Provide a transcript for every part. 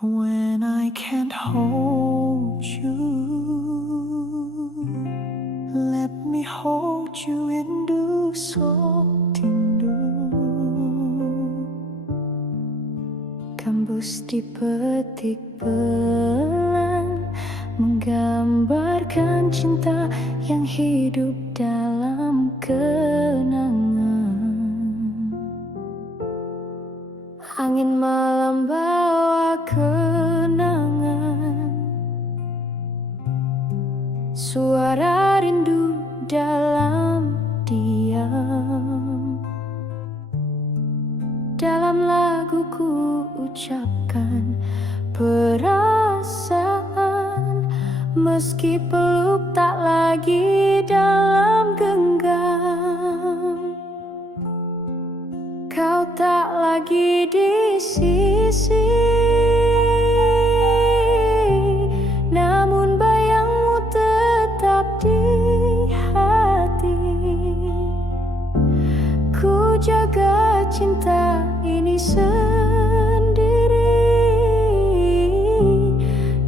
When I can't hold you, let me hold you rindu sotindu. Gambus dipetik pelan, menggambarkan cinta yang hidup dalam kenangan. Angin malam bawa kenangan, suara rindu dalam diam. Dalam laguku ucapkan perasaan, meski peluk tak lagi dalam genggam. Kau tak lagi di sisi, namun bayangmu tetap di hati. Ku jaga cinta ini sendiri,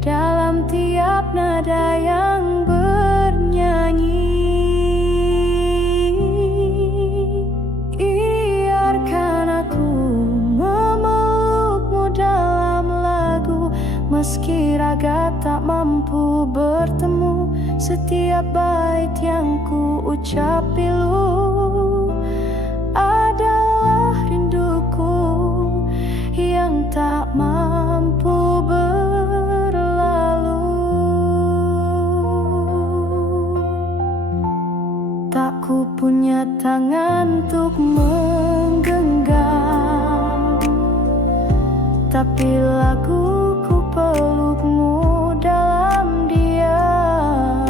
dalam tiap nada yang bernyanyi. Biarkan aku memelukmu dalam lagu, meski raga tak mampu bertemu. Setiap bait yang ku ucap pilu adalah rinduku yang tak mampu berlalu. Tak ku punya tangan untuk menggenggam, tapi laguku pelukmu dalam diam.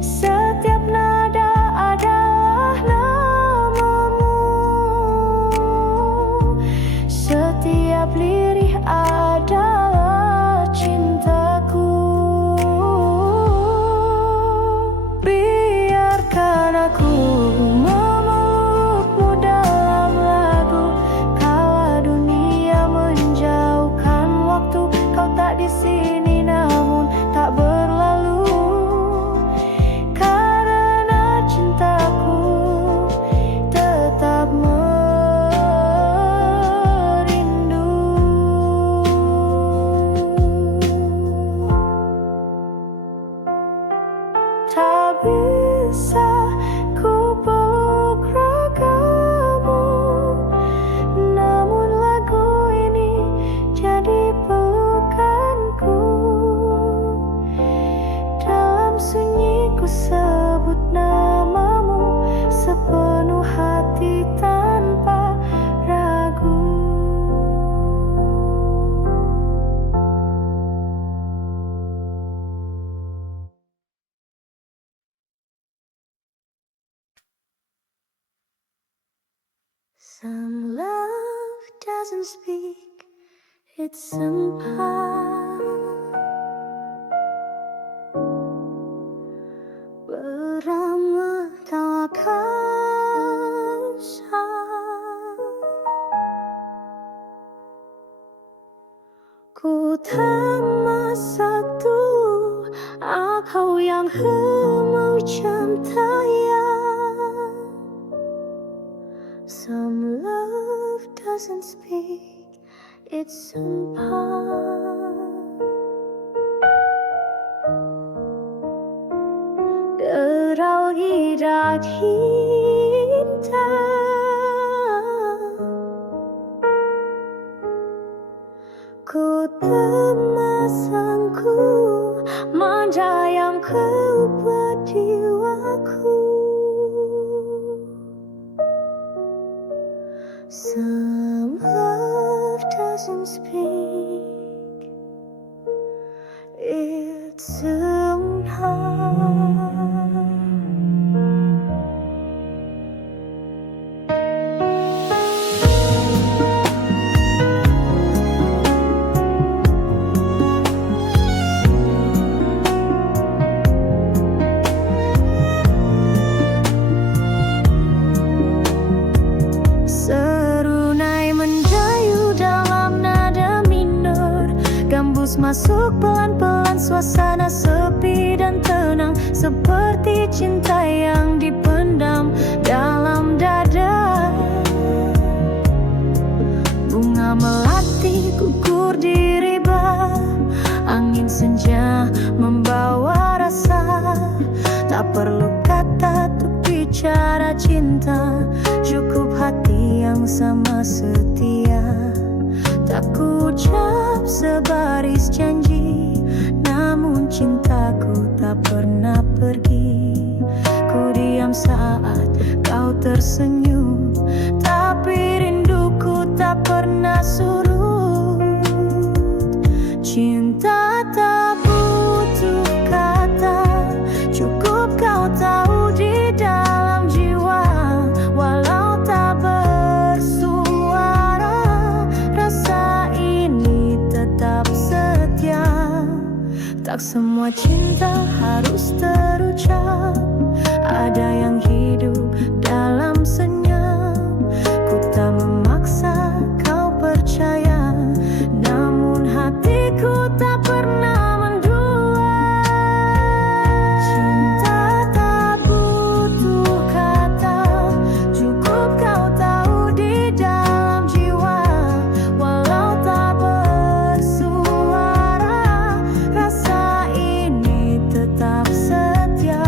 Setiap nada adalah namamu, setiap lirih adalah cintaku. Biarkan aku memelukmu dalam lagu, kala dunia menjauhkan waktu. Kau tak di sini namun tak berlalu, karena cintaku tetap merindu. Tak bisa ku peluk ragamu, namun lagu ini jadi pelukanku. Dalam sunyi ku sebut namamu sepenuh hati tanpa ragu. Some love doesn't speak, it's sumpah. Beramah tawa kasar, ku tak satu aku yang macam tayang. Some love doesn't speak, it's sumpah. Derau hidat hitam, ku temasangku manja yang kau buat jiwaku. Some love doesn't speak, it's somehow. Serunai mendayu dalam nada minor, harus masuk pelan-pelan. Suasana sepi dan tenang, seperti cinta yang dipendam dalam dada. Bunga melati gugur di riba, angin senja membawa rasa. Tak perlu kata untuk bicara cinta, cukup hati yang sama setia. Tak ku ucap sebaris janji, namun cintaku tak pernah pergi. Ku diam saat kau tersenyum, tapi rinduku tak pernah surut. Cinta tak butuh kata, cukup kau tahu di dalam jiwa. Walau tak bersuara, rasa ini tetap setia. Tak semua cinta harus terucap, ada yang hidup dalam senyap. Ku tak memaksa kau percaya, namun hatiku tak pernah mendua. Cinta tak butuh kata, cukup kau tahu di dalam jiwa. Walau tak bersuara, rasa ini tetap setia.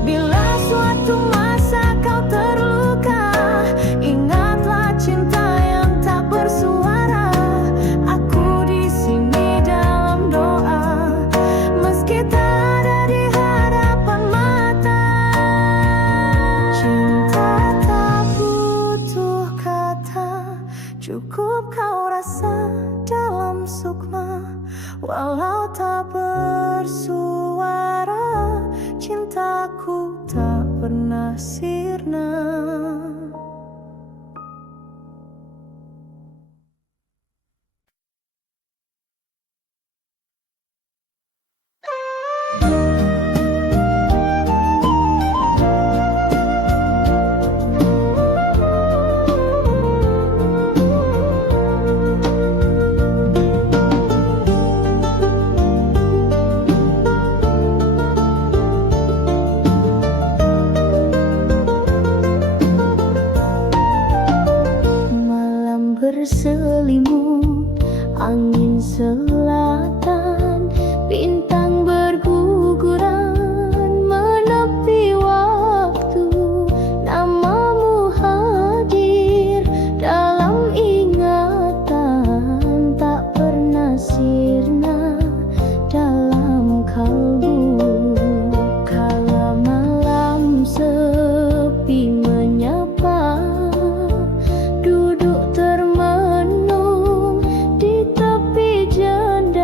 Bila suatu masa kau terluka, ingatlah cinta yang tak bersuara. Aku di sini dalam doa, meski tak ada di hadapan mata. Cinta tak butuh kata, cukup kau rasa dalam sukma. Walau tak bersuara, cintaku tak pernah sirna. Malam berselimut, angin selatan, bintang berguguran menepi waktu. Namamu hadir dalam ingatan, tak pernah sirna dalam kalbu. Kala malam sepi menyapa, duduk termenung di tepi jendela.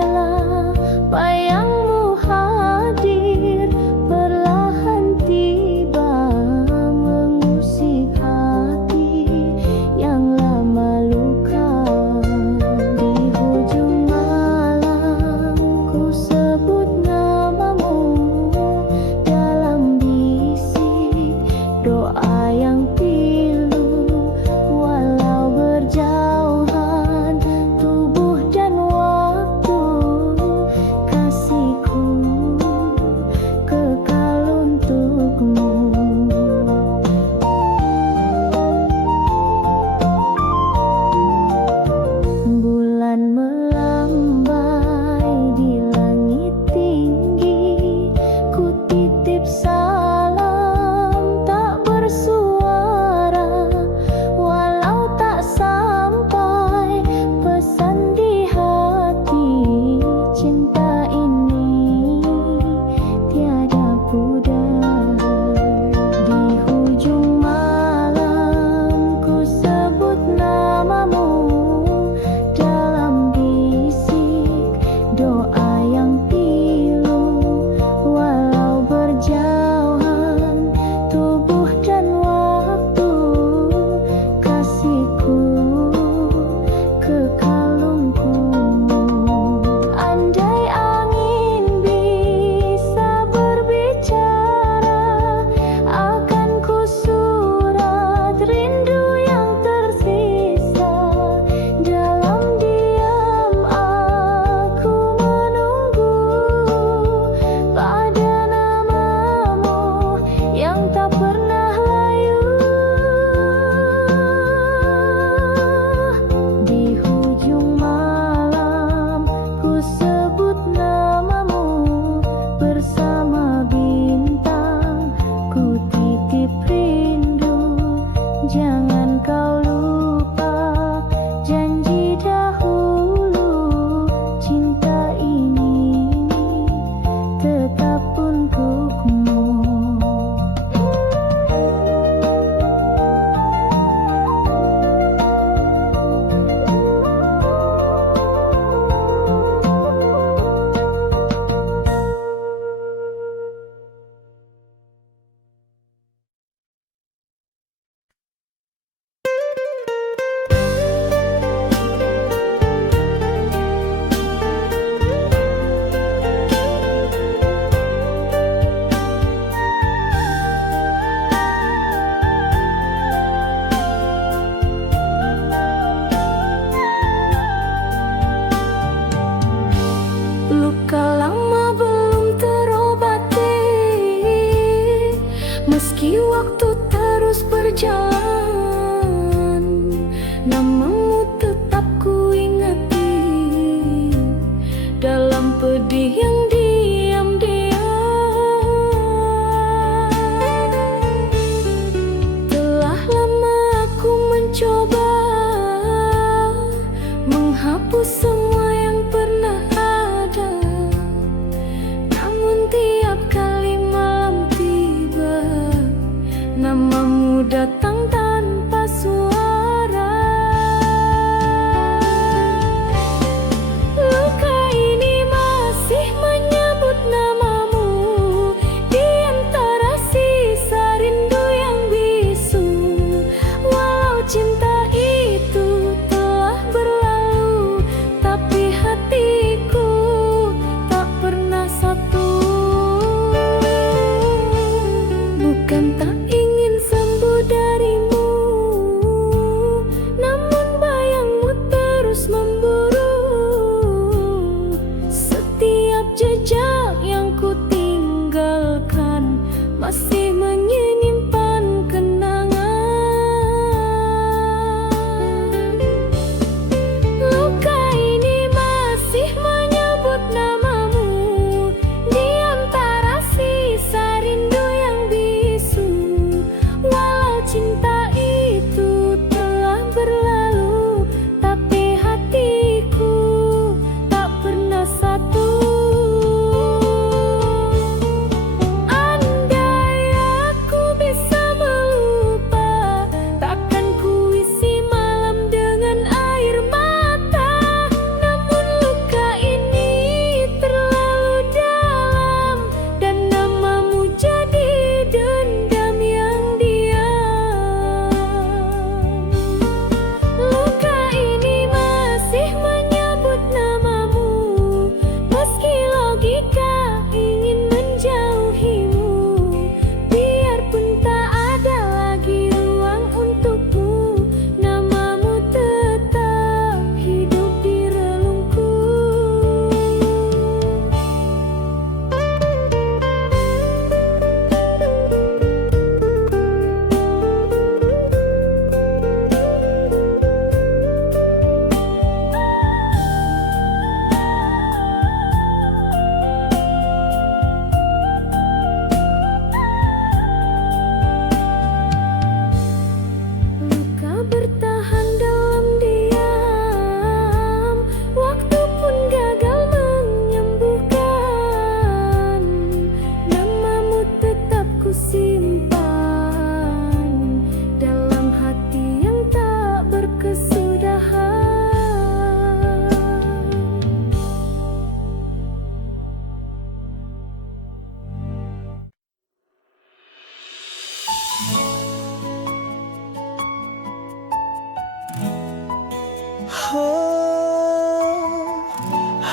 Oh,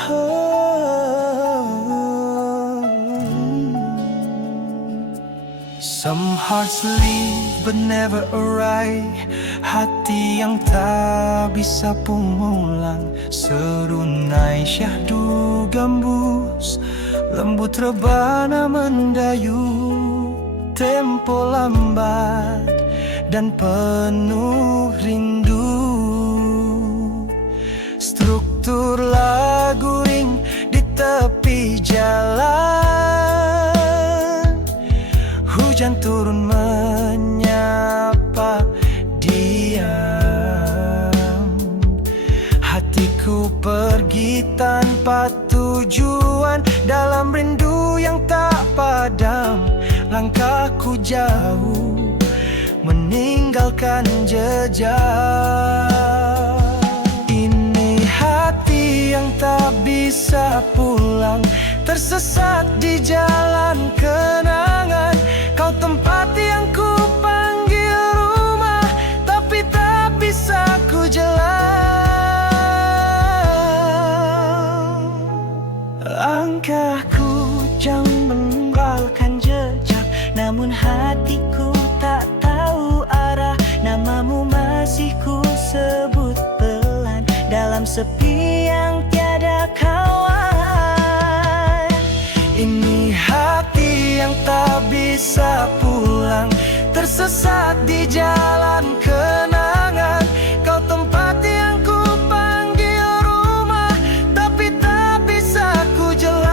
oh. Some hearts leave but never arrive. Hati yang tak bisa pulang, serunai syahdu gambus, lembut rebana mendayu. Tempo lambat dan penuh rindu. Struktur lagu ring di tepi jalan. Hujan turun menyapa diam. Hatiku pergi tanpa tujuan, dalam rindu yang tak padam. Langkahku jauh meninggalkan jejak. Ini hati yang tak bisa pulang, tersesat di jalan kenangan. Kau tempat yang ku panggil rumah, tapi tak bisa ku jalan. Langkahku jauh meninggalkan jejak, namun hatiku tak tahu arah. Namamu masih ku sebut pelan, dalam sepi yang tiada kawan. Ini hati yang tak bisa pulang, tersesat di jalan kenangan. Kau tempat yang ku panggil rumah, tapi tak bisa ku jalan.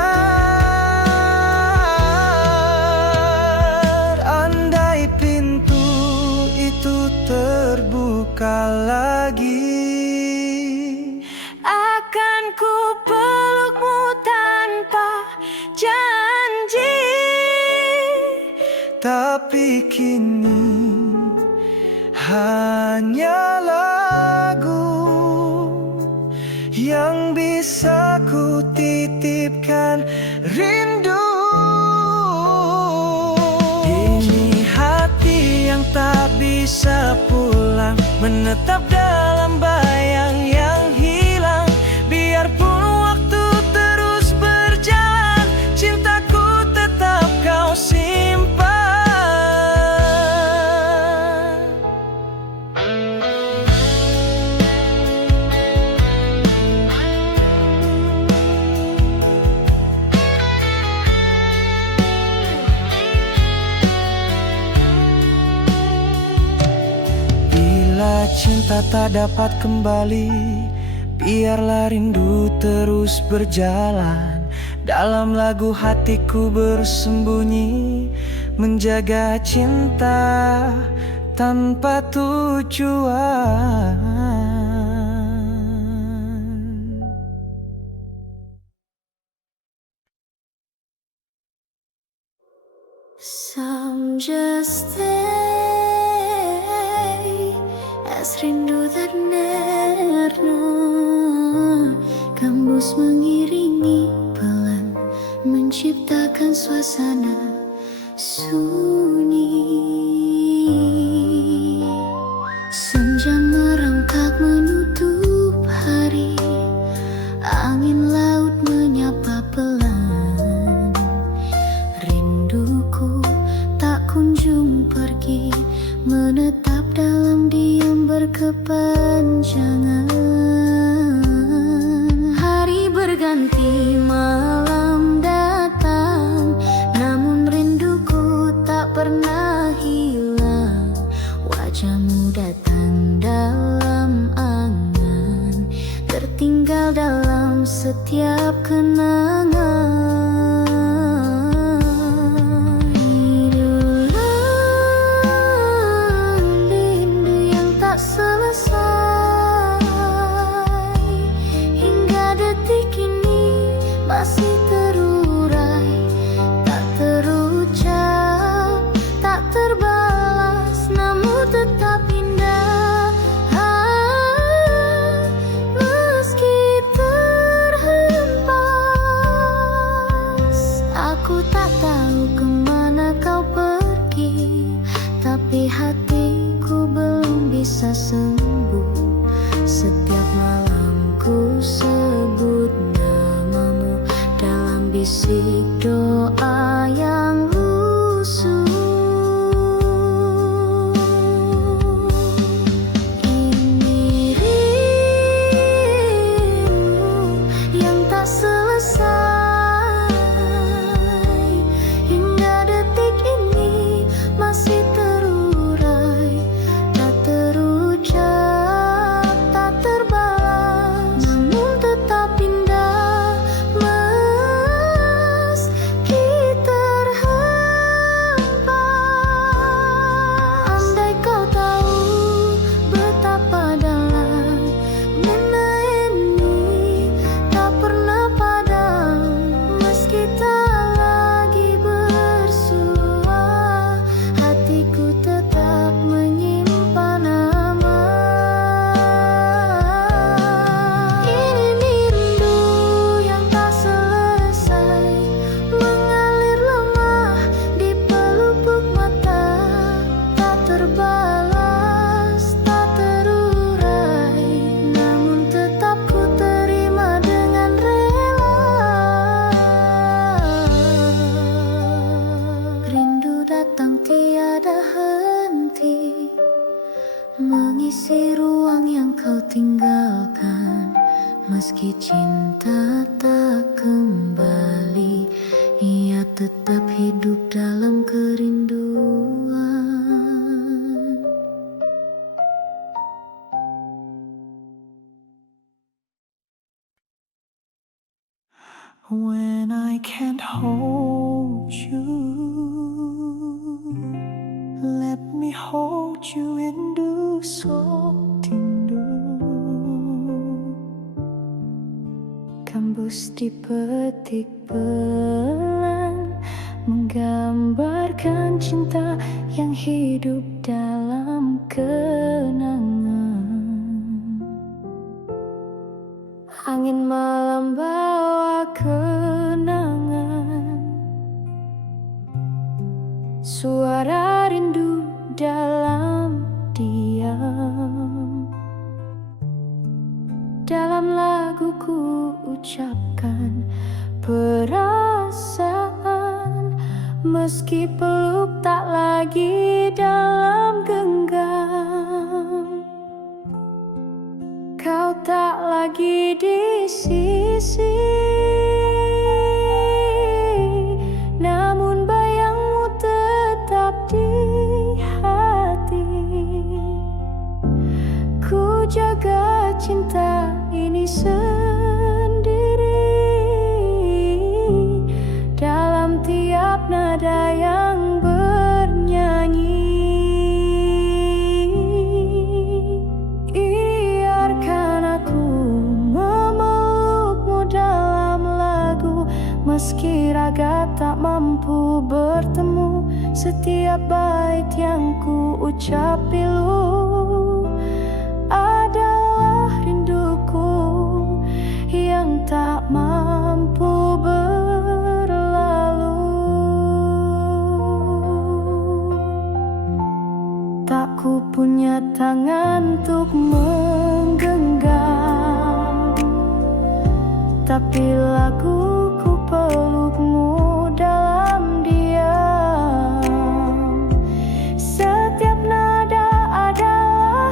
Andai pintu itu terbuka lagi, akan ku pelukmu tanpa janji. tapi kini hanya lagu yang bisa ku titipkan rindu. Ini hati yang tak bisa pulang, menetap dalam bayang yang hilang. Biarpun waktu terus berjalan, cintaku tetap kau simpan. Bila cinta tak dapat kembali, biarlah rindu terus berjalan. Dalam lagu hatiku bersembunyi, menjaga cinta tanpa tujuan. Some just stay as rindu tak nerno, gambus mengiringi pelan, menciptakan suasana sunyi. Senja merangkak menutup hari, angin laut menyapa pelan. Rinduku tak kunjung pergi, menetap dalam diam berkepanjangan. Hari berganti, malam datang, namun rinduku tak pernah hilang. Wajahmu datang dalam angan, tertinggal dalam setiap kenangan. Masih terurai, tak terucap, tak terbalas, namun tetap indah. Meski terhempas. Setiap malam ku sebut namamu dalam bisik doa yang lusuh. Ini rindu yang tak selesai, hingga detik ini masih terurai, tak terucap, tak terbalas, namun tetap indah meski terhampa. Andai kau tahu betapa dalam mana ini tak pernah padam, meski tak lagi bersua, hatiku tetap menyimpan nama. Ini rindu yang tak selesai, mengalir lemah di pelupuk mata, tak terbalas, tak terurai, namun tetap ku terima dengan rela. Rindu datang tiada henti, mengisi ruang yang kau tinggalkan. Meski cinta tak kembali, ia tetap hidup dalam kerinduan. When I can't hold you, let me hold you rindu sotindu. Kambus dipetik pelan, menggambarkan cinta yang hidup dalam kenangan. Angin malam bawa kenangan, suara rindu dalam diam. Dalam lagu ku ucapkan perasaan, meski peluk tak lagi dalam genggam. Kau tak lagi di sisi, namun bayangmu tetap di hati. Ku jaga cinta ini sendiri, dalam tiap nada yang bernyanyi. Biarkan aku memelukmu dalam lagu, meski raga tak mampu bertemu. Setiap bait yang ku ucap pilu adalah rinduku yang tak mampu berlalu. Tak ku punya tangan untuk menggenggam, tapi laguku pelukmu dalam diam. Setiap nada adalah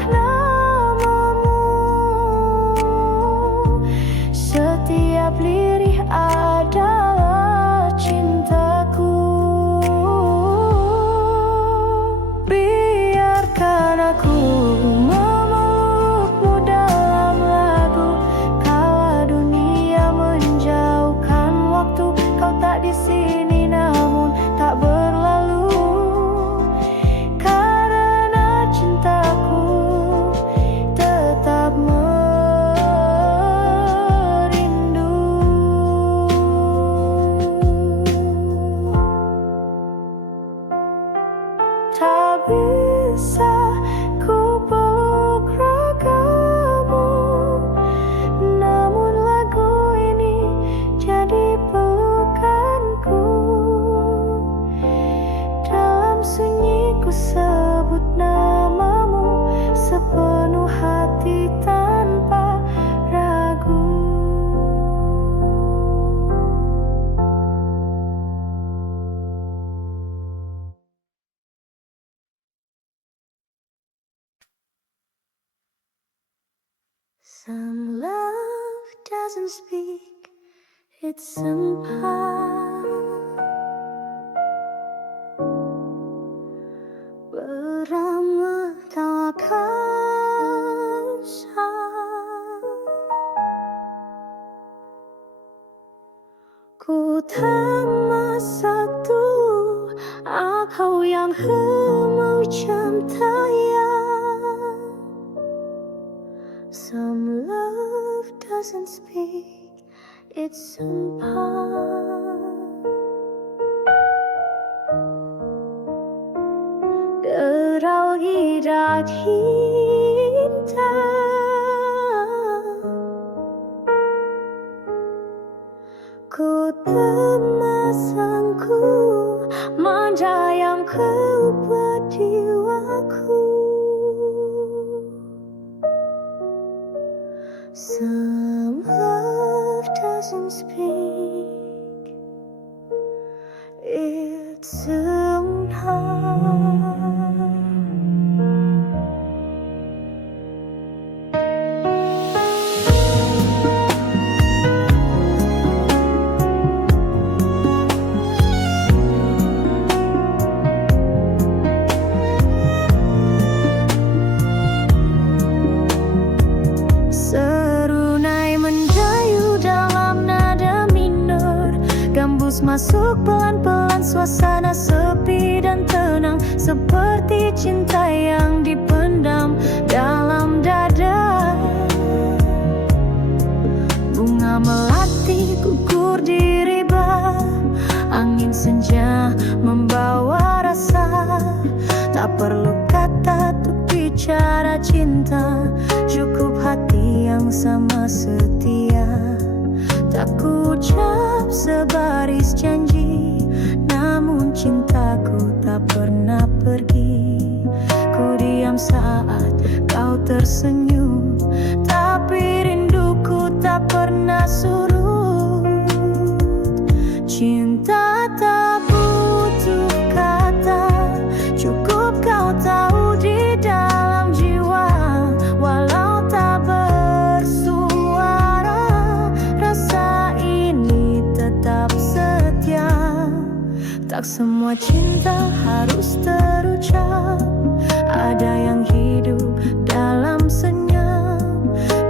Some love doesn't speak, it's sempat beramah tak kasar. Ku tak satu aku yang mau cintaya. Some love doesn't speak, it's sempat derau hidat cinta. Ku temasangku manja yang kau buat jiwaku. Some love doesn't speak, it's sempat. Masuk pelan-pelan suasana sepi dan tenang, seperti cinta yang dipendam dalam dada. Bunga melati gugur di riba, angin senja membawa rasa. Tak perlu kata untuk bicara cinta, cukup hati yang sama setia. Tak ku ucap sebaris janji, namun cintaku tak pernah pergi. Ku diam saat kau tersenyum, tapi rinduku tak pernah surut. Cinta tak butuh kata, cukup kau tahu di dalam jiwa. Walau tak bersuara, rasa ini tetap setia. Tak semua cinta harus terucap, ada yang hidup dalam senyap.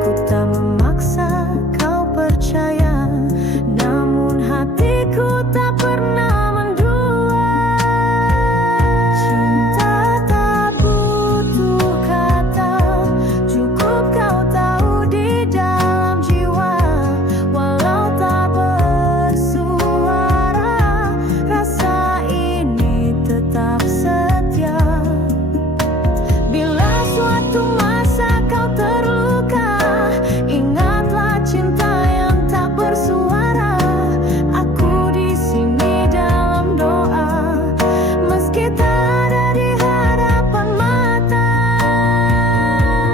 Ku tak memaksa kau percaya, namun hatiku tak pernah mendua. Cinta tak butuh kata, cukup kau tahu di dalam jiwa. Walau tak bersuara, rasa ini tetap setia. Bila suatu masa kau terluka, ingatlah cinta yang tak bersuara. Aku di sini dalam doa, meski tak ada di hadapan mata.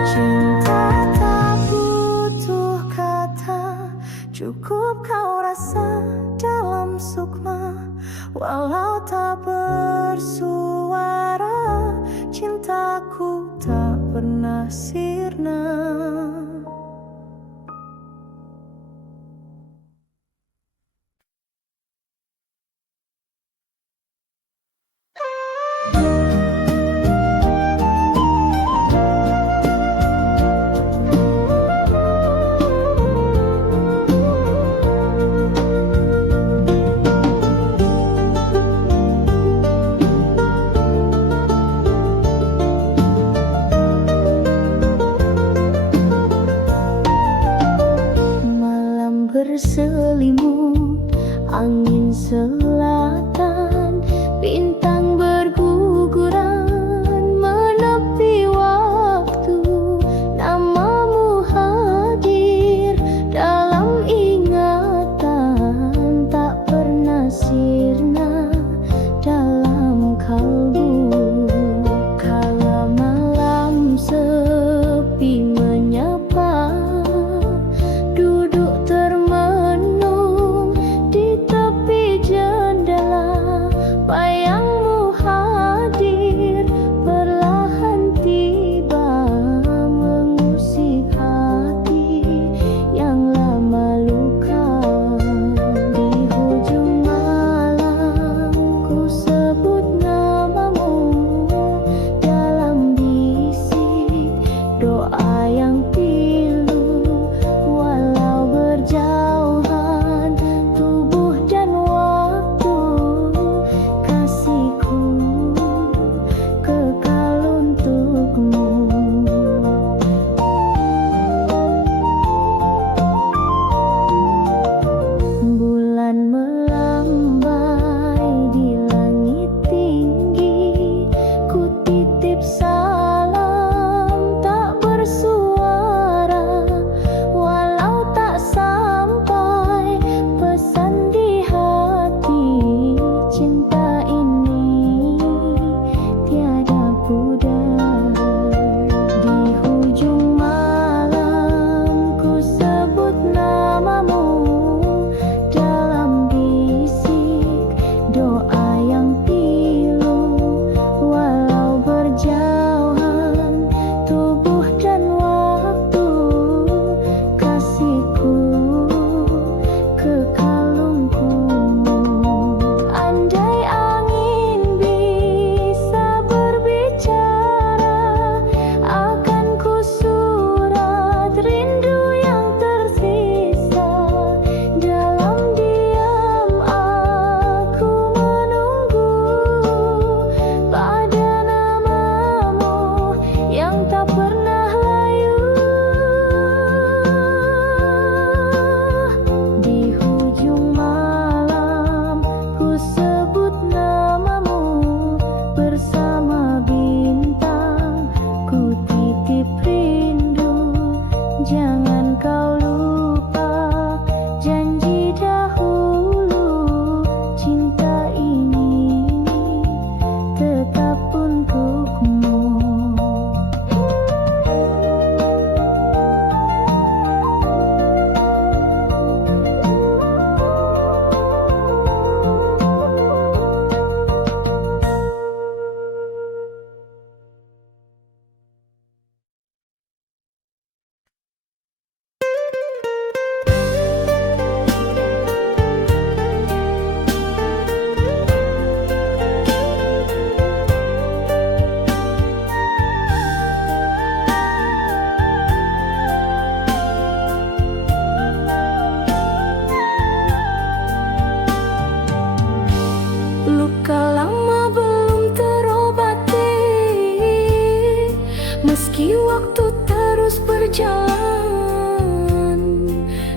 Cinta tak butuh kata, cukup kau rasa dalam sukma. Walau tak bersuara, cintaku tak pernah sirna. Malam berselimut, angin selatan, bintang berguguran menepi waktu. Namamu hadir dalam ingatan, tak pernah sirna dalam kalbu. Kala malam sepi menyapa, duduk termenung di tepi jalan.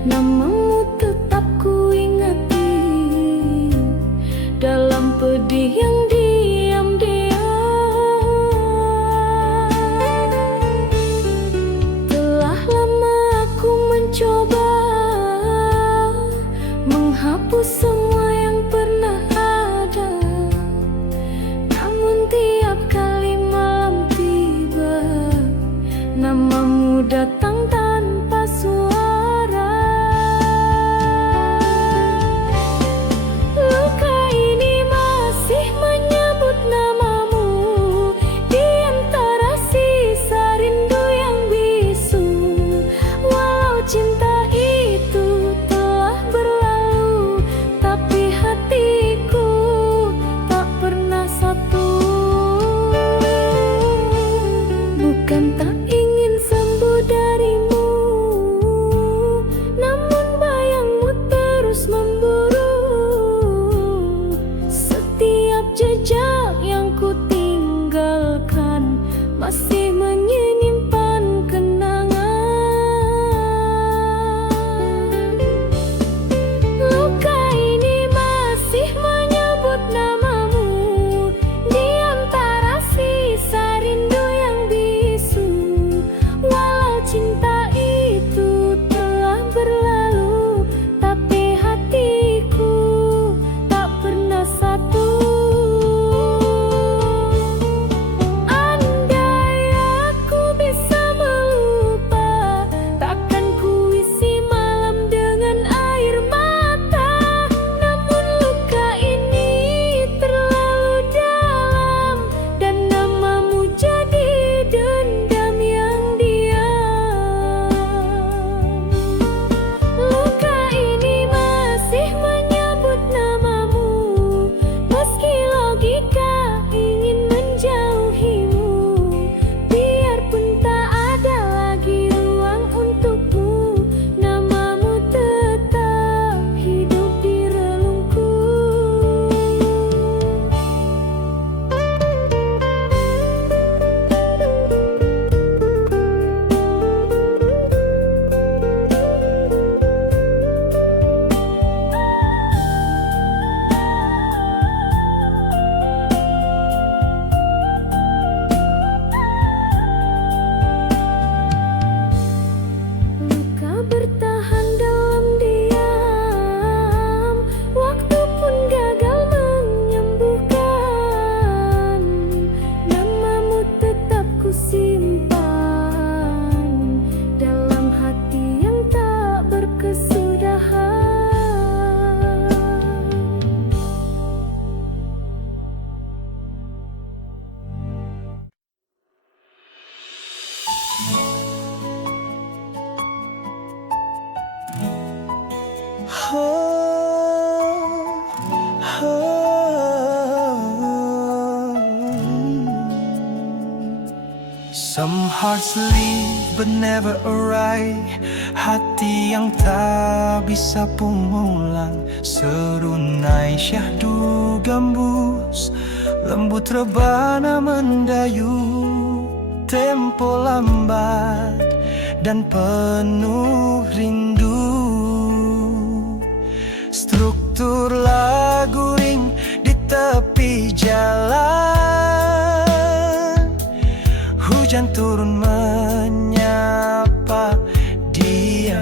Namamu tetap ku ingati dalam pedih yang diam-diam. Telah lama aku mencoba menghapus semua yang pernah ada, namun tiap kali malam tiba, namamu datang tanpa suara. Luka ini masih menyebut namamu di antara sisa rindu yang bisu. Walau cinta itu telah berlalu, tapi hatiku tak pernah satu. Bukan tak ingin sembuh darimu, namun bayangmu terus memburu. Setiap jejak yang ku tinggalkan masih menyimpan kenangan. Luka ini masih menyebut namamu di antara sisa rindu yang bisu. Walau cinta itu telah berlalu, tapi hatiku tak pernah satu. Andai aku bisa melupa, takkan ku isi malam dengan air mata. Namun luka ini terlalu dalam, dan namamu jadi dendam yang diam. Luka ini masih menyebut namamu, meski logika ingin menjauhimu. Biarpun tak ada lagi ruang untukmu, namamu tetap hidup di relungku. Luka bertahan dalam diam, waktu pun gagal menyembuhkan. Namamu tetap ku simpan dalam hati yang tak berkesudahan. Some hearts leave but never arrive. Hati yang tak bisa pulang, serunai syahdu gambus, lembut rebana mendayu. Tempo lambat dan penuh rindu, struktur lagu ring di tepi jalan. Hujan turun menyapa diam.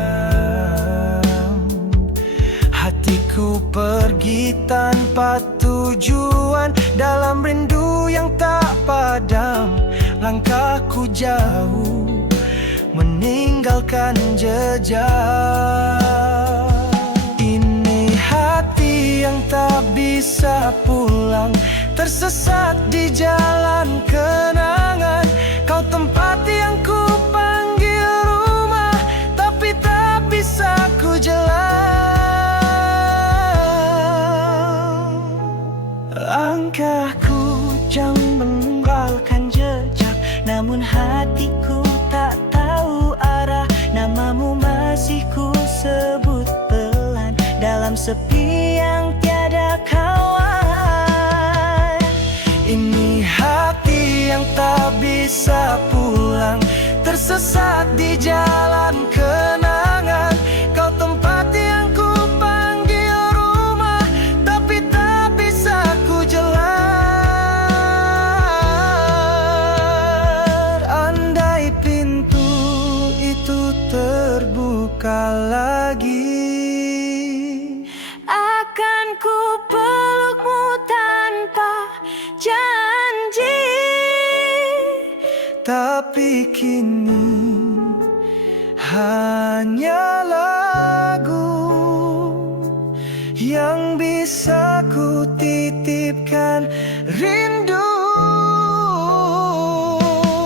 Hatiku pergi tanpa tujuan, dalam rindu yang tak padam. Langkahku jauh meninggalkan jejak. Ini hati yang tak bisa pulang, tersesat di jalan kenangan. Kau tempat yang ku panggil rumah, tapi tak bisa ku jalan. Langkahku jauh meninggalkan jejak, namun hatiku tak tahu arah. Namamu masih ku sebut pelan dalam sepi yang tiada kawan. Ini hati yang tak bisa pulang, tersesat di jalan kenangan. Kau tempat luka lagi. Akan ku pelukmu tanpa janji, tapi kini hanya lagu yang bisa ku titipkan rindu.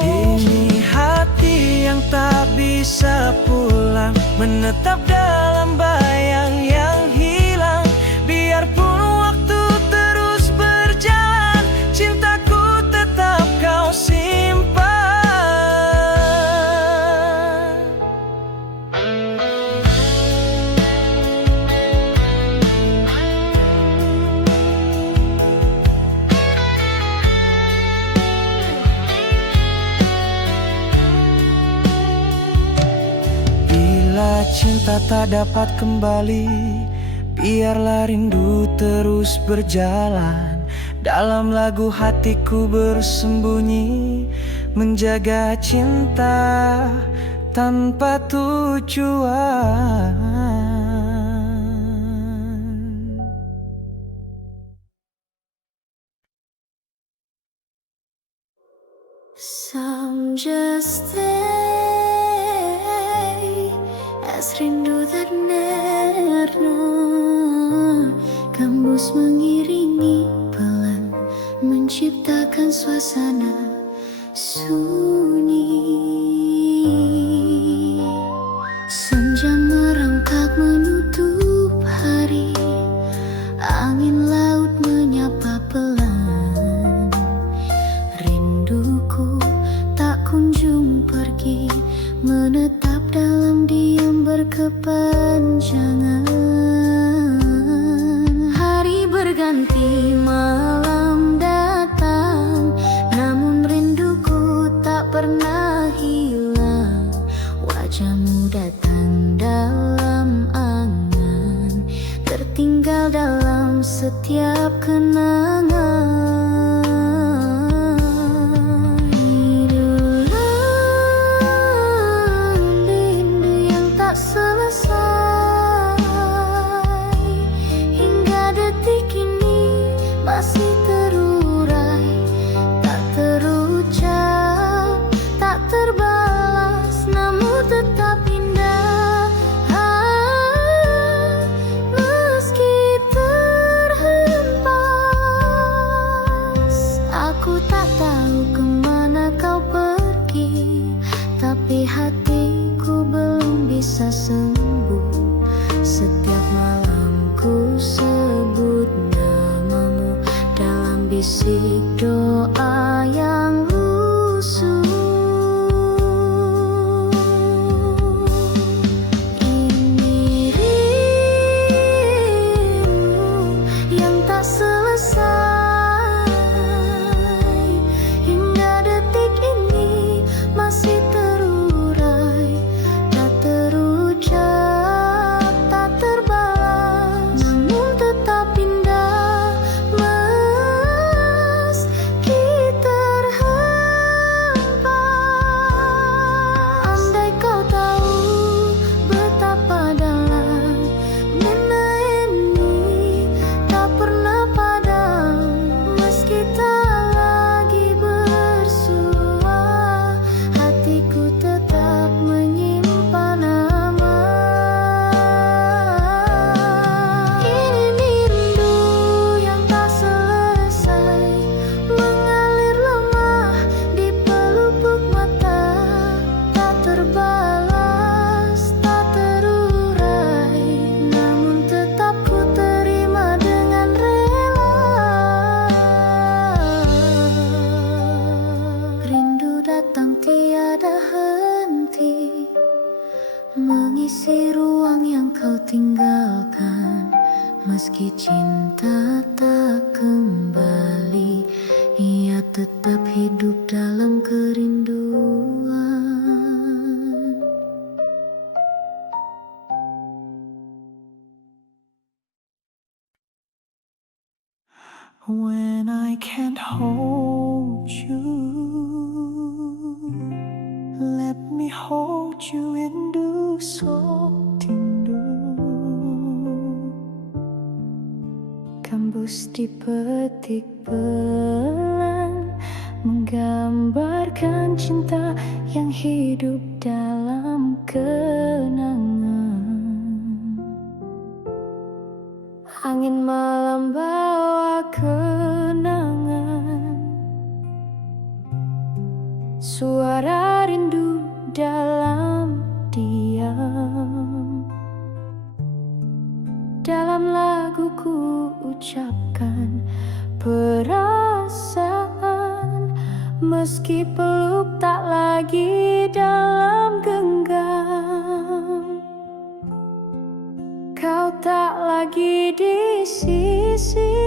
Ini hati yang tak bisa pulang, menetap dalam bayang yang hilang. Biarpun waktu terus berjalan, cintaku tetap kau simpan. Bila cinta tak dapat kembali, biarlah rindu terus berjalan. Dalam lagu hatiku bersembunyi, menjaga cinta tanpa tujuan. Some just stay as rindu tak nerna, gembus mengiringi pelan, menciptakan suasana sunyi. Senja merangkak menutup hari, angin laut menyapa pelan. Rinduku tak kunjung pergi, menetap dalam diam berkepanjangan. Hari berganti, malam datang, namun rinduku tak pernah hilang. Wajahmu datang dalam angan, tertinggal dalam setiap kenangan. Masih terurai, tak terucap, tak terbalas, namun tetap indah. Meski terhempas, aku tak tahu kemana kau pergi, tapi hatiku belum bisa sembuh. Setiap malam ku sebut namamu dalam bisik doa yang lusuh. Ini rindu yang tak selesai, hingga detik ini masih terurai, tak terucap, tak terbalas, namun tetap indah. Meski terhempas, andai kau tahu betapa dalam benda ini tak pernah padam. Meski tak lagi bersua, hatiku tetap menyimpan nama. Ini rindu yang tak selesai, mengalir lemah di pelupuk mata, tak terbalas, tak terurai, namun tetap ku terima dengan rela. Rindu datang tiada henti, mengisi ruang yang kau tinggalkan. Meski cinta tak kembali, ia tetap hidup dalam kerinduan. When I can't hold you, let me hold you and do so. Terus dipetik pelan, menggambarkan cinta yang hidup dalam kenangan. Angin malam bawa kenangan, suara rindu dalam diam. Dalam laguku ucapkan perasaan, meski peluk tak lagi dalam genggam. Kau tak lagi di sisi,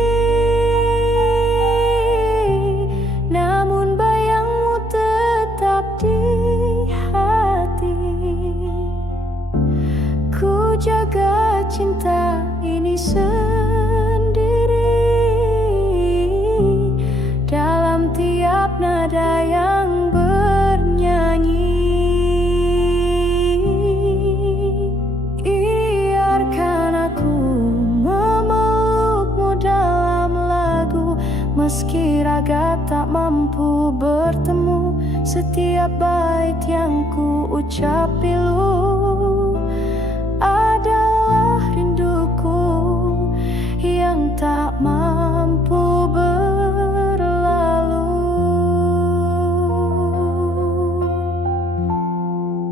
namun bayangmu tetap di hati. Ku jaga cinta ini sendiri, dalam tiap nada yang bernyanyi. Biarkan aku memelukmu dalam lagu, meski raga tak mampu bertemu. Setiap bait yang ku ucap pilu adalah rinduku yang tak mampu berlalu.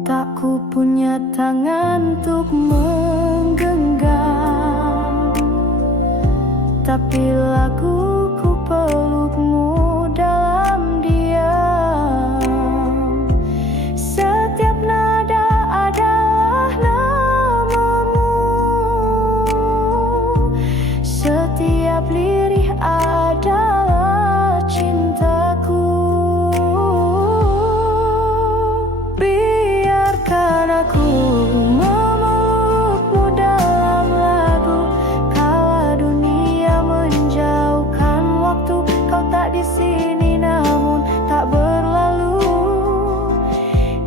Tak ku punya tangan untuk menggenggam, tapi laguku pelukmu dalam diam. Setiap nada adalah namamu, setiap lirih adalah cintaku. Biarkan aku memelukmu dalam lagu, kala dunia menjauhkan waktu. Kau tak di sini namun tak berlalu,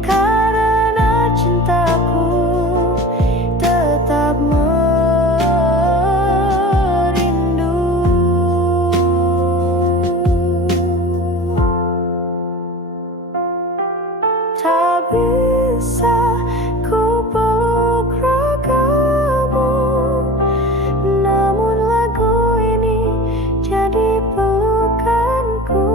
karena cintaku tetap merindu. Tak bisa ku peluk ragamu, namun lagu ini jadi pelukanku.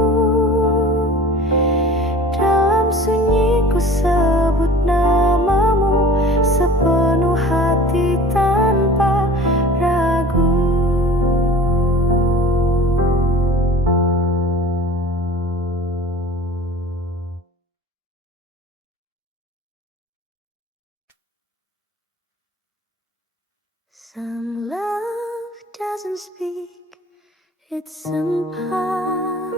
Dalam sunyi ku sebut namamu sepenuh hati tanpa ragu. Some love doesn't speak, it's sempah.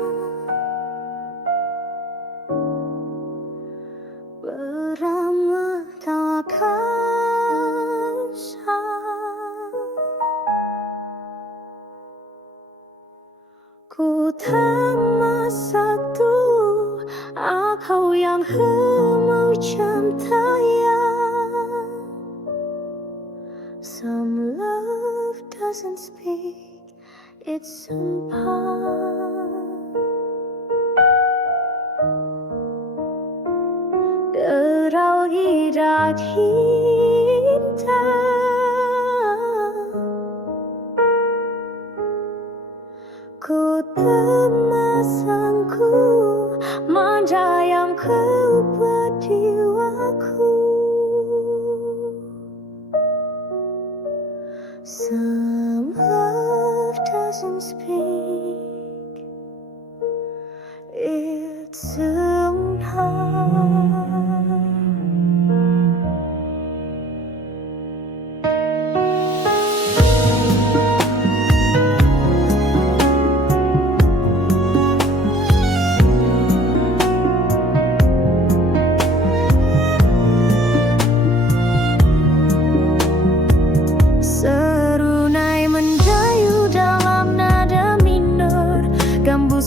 Beramah tak kasar, ku tak satu aku yang mau cintaya. Some love doesn't speak, it's sumpah. Derau hidat hitam, ku temasangku manja yang kau jiwaku. Some love doesn't speak, it's somehow.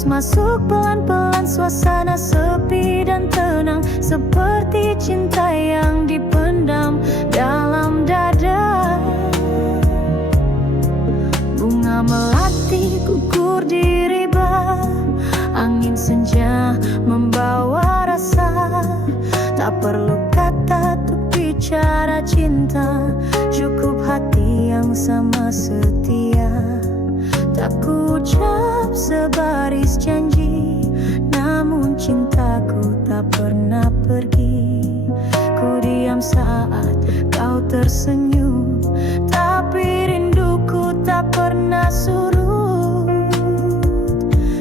Masuk pelan-pelan suasana sepi dan tenang, seperti cinta yang dipendam dalam dada. Bunga melati bicara cinta, cukup hati yang sama setia. Tak ku ucap sebaris janji, namun cintaku tak pernah pergi. Ku diam saat kau tersenyum, tapi rinduku tak pernah surut.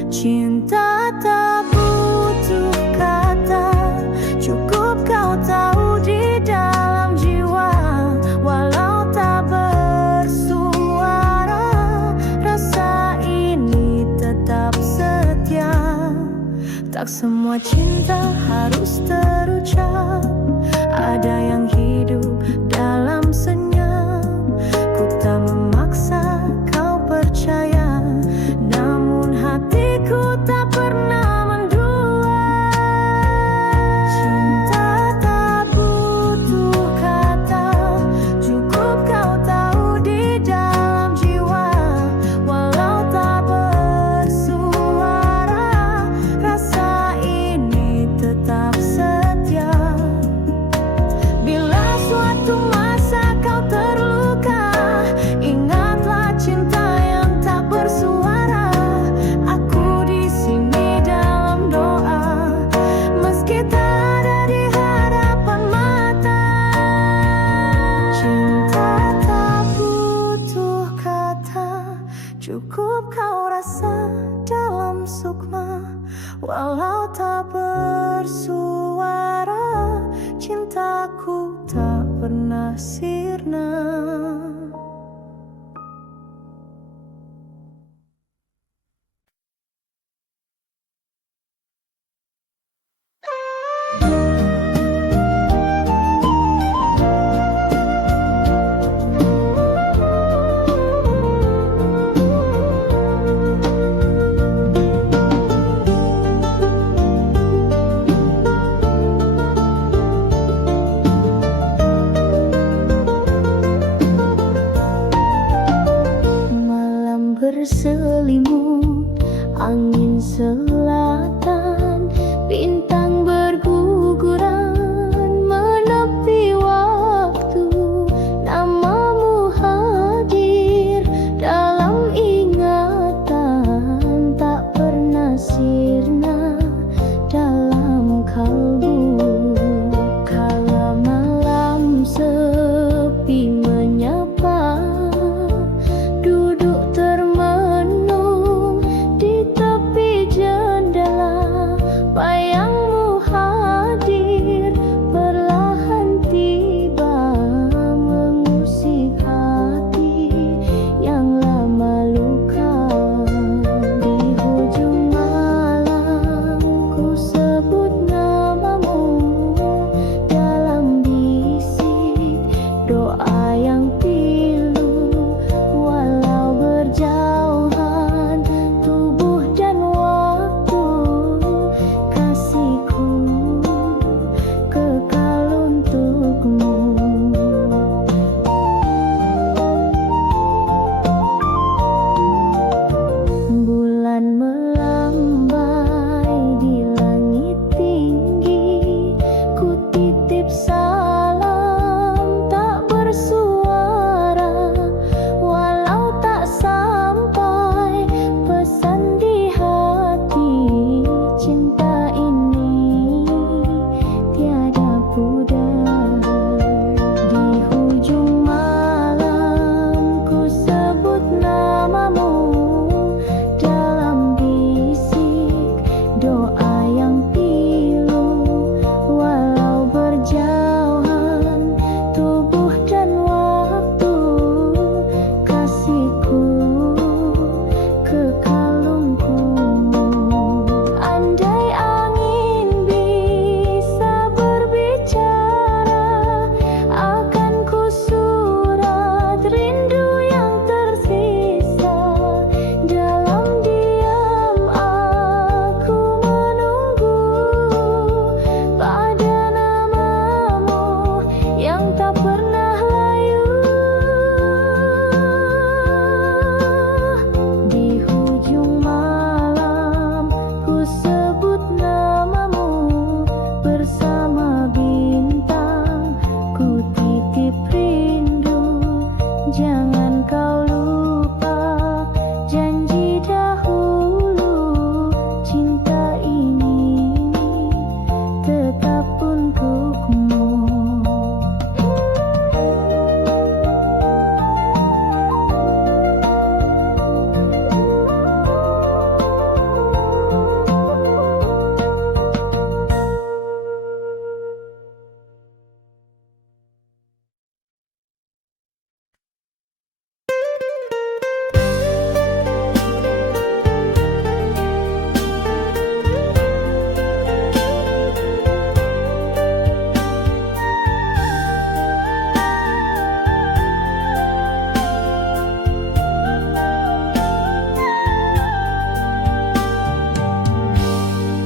Cinta tak butuh kata, cukup kau tahu di dalam jiwa. Walau tak bersuara, rasa ini tetap setia. Tak semua cinta harus terucap, ada yang hidup dalam senyap. Ku tak memaksa kau percaya, namun hatiku tak pernah mendua. Cinta tak butuh kata, cukup kau tahu di dalam jiwa. Walau tak bersuara, rasa ini tetap setia. Bila suatu masa kau terluka, ingatlah cinta yang tak bersuara. Aku di sini dalam doa, meski tak ada di hadapan mata. Cinta tak butuh kata, cukup kau rasa dalam sukma. Walau tak bersuara, cintaku tak pernah sirna. Jangan kau lupa janji dahulu, cinta ini tetap untukmu.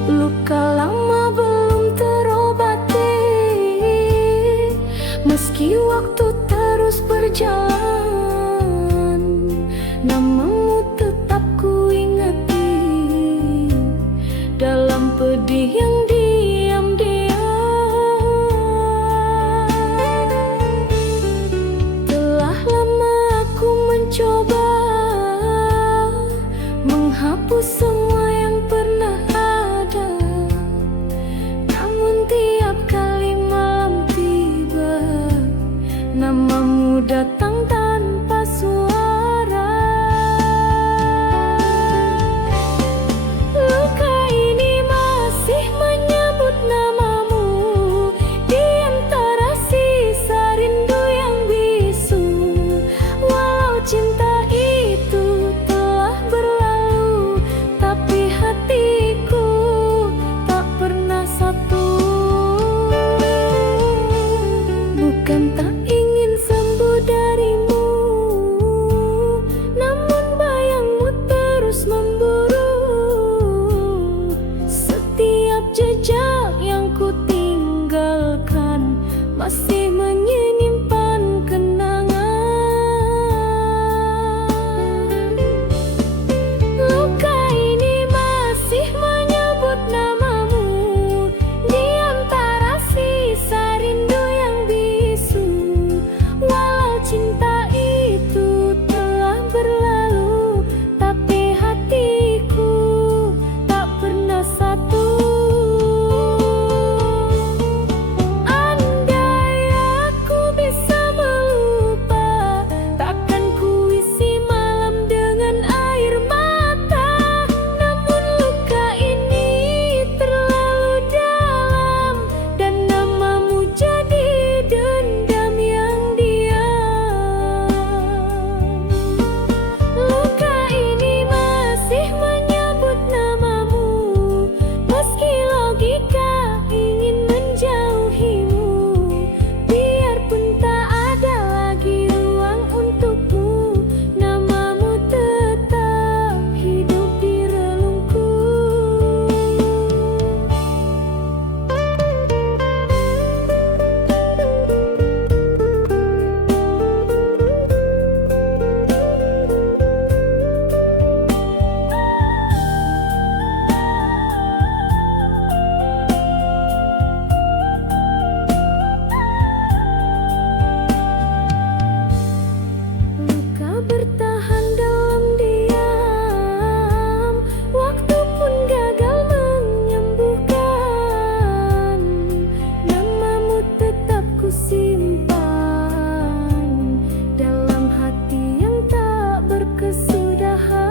Luka lama belum terobati, meski waktu terus berjalan, namamu tetap ku ingati dalam pedih yang diam-diam. Telah lama aku mencoba menghapus semua yang pernah ada, namun tiap kali malam tiba, namamu datang tanpa suara. Luka ini masih menyebut namamu di antara sisa rindu yang bisu. Walau cinta itu telah berlalu, tapi hatiku tak pernah satu. Bukan tak ingin sembuh darimu, namun bayangmu terus memburu. Setiap jejak yang ku tinggalkan masih menyimpan kenangan. Luka ini masih menyebut namamu di antara sisa rindu yang bisu. Walau cinta itu telah berlalu, tapi hatiku tak pernah satu. Andai aku bisa melupa, takkan ku isi malam dengan air mata. Namun luka ini terlalu dalam, dan namamu jadi dendam yang diam. Luka ini masih menyebut namamu, meski logika ingin menjauhimu. Biarpun tak ada lagi ruang untukmu, namamu tetap hidup di relungku. Luka bertahan dalam diam, waktu pun gagal menyembuhkan. Namamu tetap ku simpan dalam hati yang tak berkesudahan.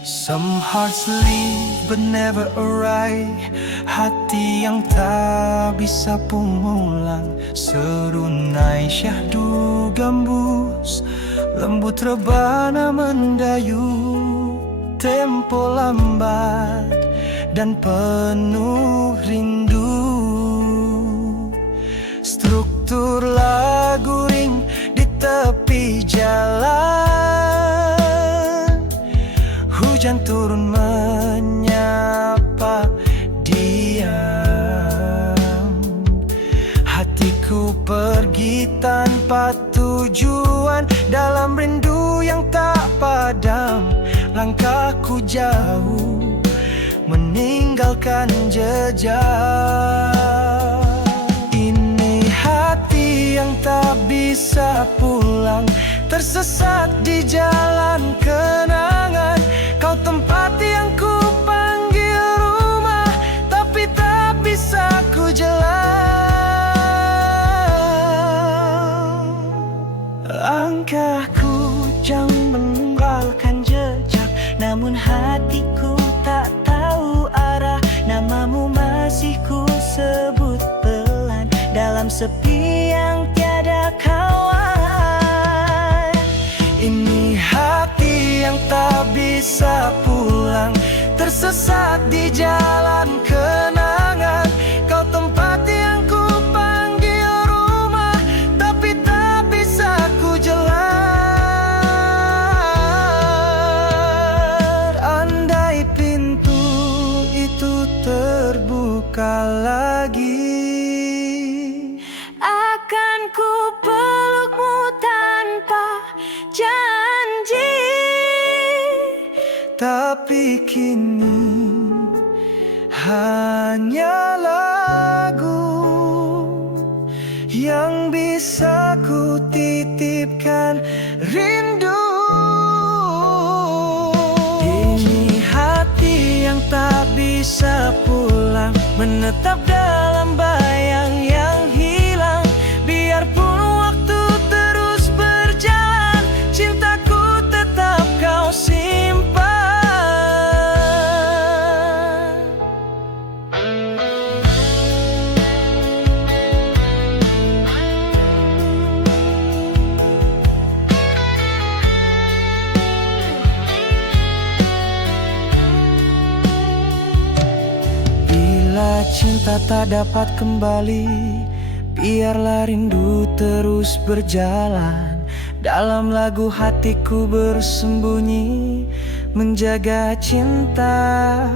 Some hearts leave but never arrive. Hati yang tak bisa pulang, serunai syahdu gambus, lembut rebana mendayu. Tempo lambat dan penuh rindu, struktur lagu ring di tepi jalan. Hujan turun menyapa aku jauh, meninggalkan jejak. Ini hati yang tak bisa pulang, tersesat di jalan kenangan. Kau tempat yang ku panggil rumah, tapi tak bisa ku jalan. Langkahku jauh meninggalkan jejak, namun hatiku tak tahu arah. Namamu masih ku sebut pelan dalam sepi yang tiada kawan. Ini hati yang tak bisa pulang, tersesat di jalan kenangan. Kau tempat yang ku panggil rumah, tapi tak bisa ku jalan. Andai pintu itu terbuka lagi, Akan ku pelukmu tanpa janji. tapi kini hanya lagu yang bisa ku titipkan rindu. Ini hati yang tak bisa pulang, menetap dalam bayang yang hilang. Biarpun waktu terus berjalan, cintaku tetap kau simpan. Bila cinta tak dapat kembali, biarlah rindu terus berjalan. Dalam lagu hatiku bersembunyi, menjaga cinta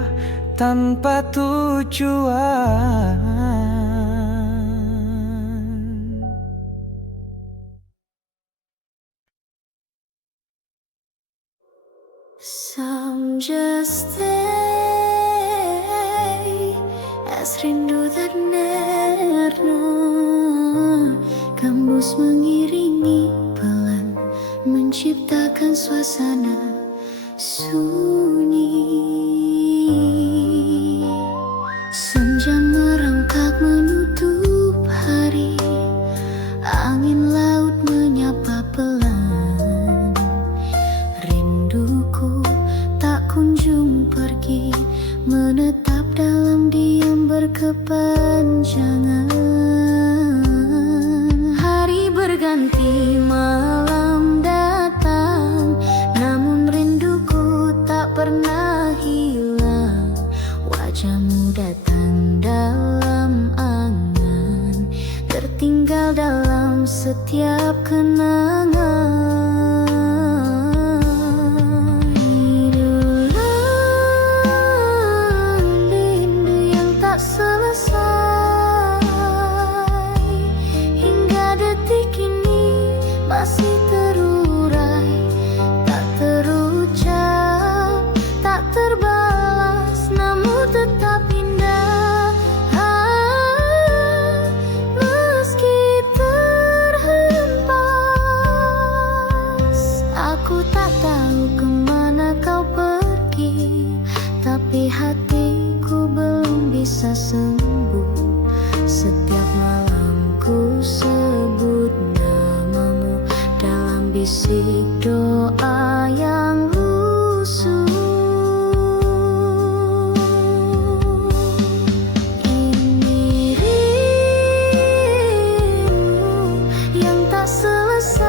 tanpa tujuan. Some just stay as rindu tak nerna, gembus mengiringi pelan, menciptakan suasana sunyi. Senja merangkak menutup hari, angin laut menyapa pelan. Rinduku tak kunjung pergi, menetap dalam diam berkepanjangan. Hari berganti, malam datang, namun rinduku tak pernah hilang. Wajahmu datang dalam angan, tertinggal dalam setiap kenangan. Masih terurai, tak terucap, tak terbalas, namun tetap indah. Meski terhempas, aku tak tahu kemana kau pergi, tapi hatiku belum bisa sembuh. Setiap malam ku sebut namamu dalam bisik doa yang lusuh. Ini rindu yang tak selesai,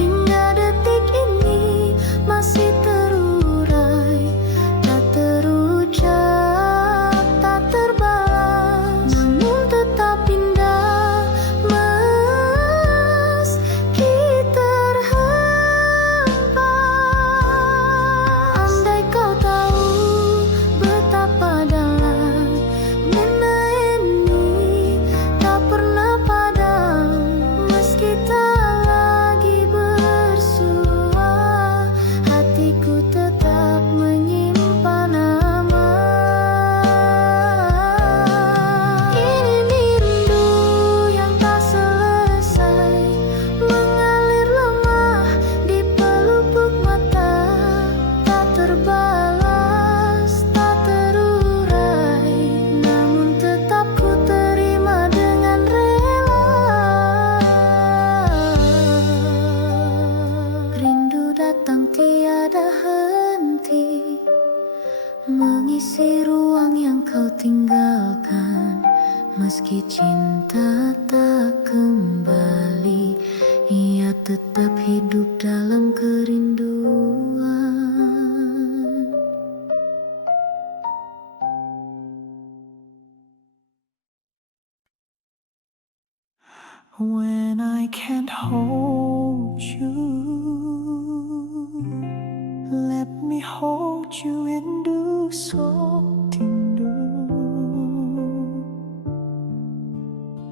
hingga detik ini masih terurai, tak terucap, tak terbalas, namun tetap indah. Meski mengisi ruang yang kau tinggalkan. Meski cinta tak kembali, ia tetap hidup dalam kerinduan. When I can't hold you, let me hold you rindu sotindu.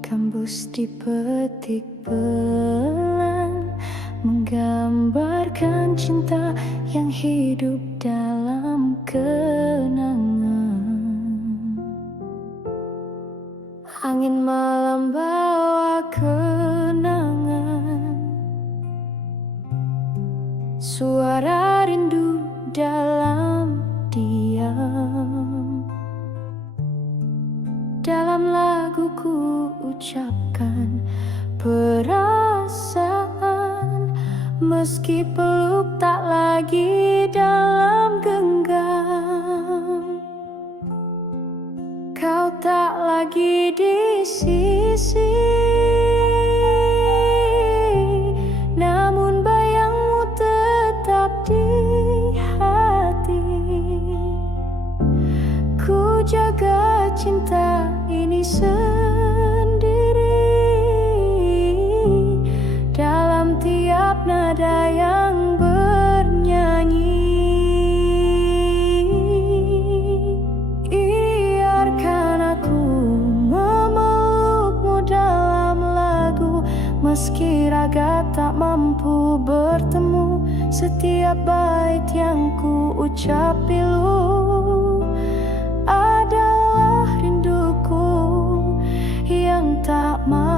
Kambus dipetik pelan, menggambarkan cinta yang hidup dalam kenangan. Angin malam bawa kenangan, suara rindu dalam diam. Dalam laguku ucapkan perasaan, meski peluk tak lagi dalam genggam. Kau tak lagi di sisi, namun bayangmu tetap di hati. Ku jaga cinta ini sendiri, dalam tiap nada yang bernyanyi. Biarkan aku memelukmu dalam lagu, meski raga tak mampu bertemu. Setiap bait yang ku ucap pilu adalah rinduku yang tak mampu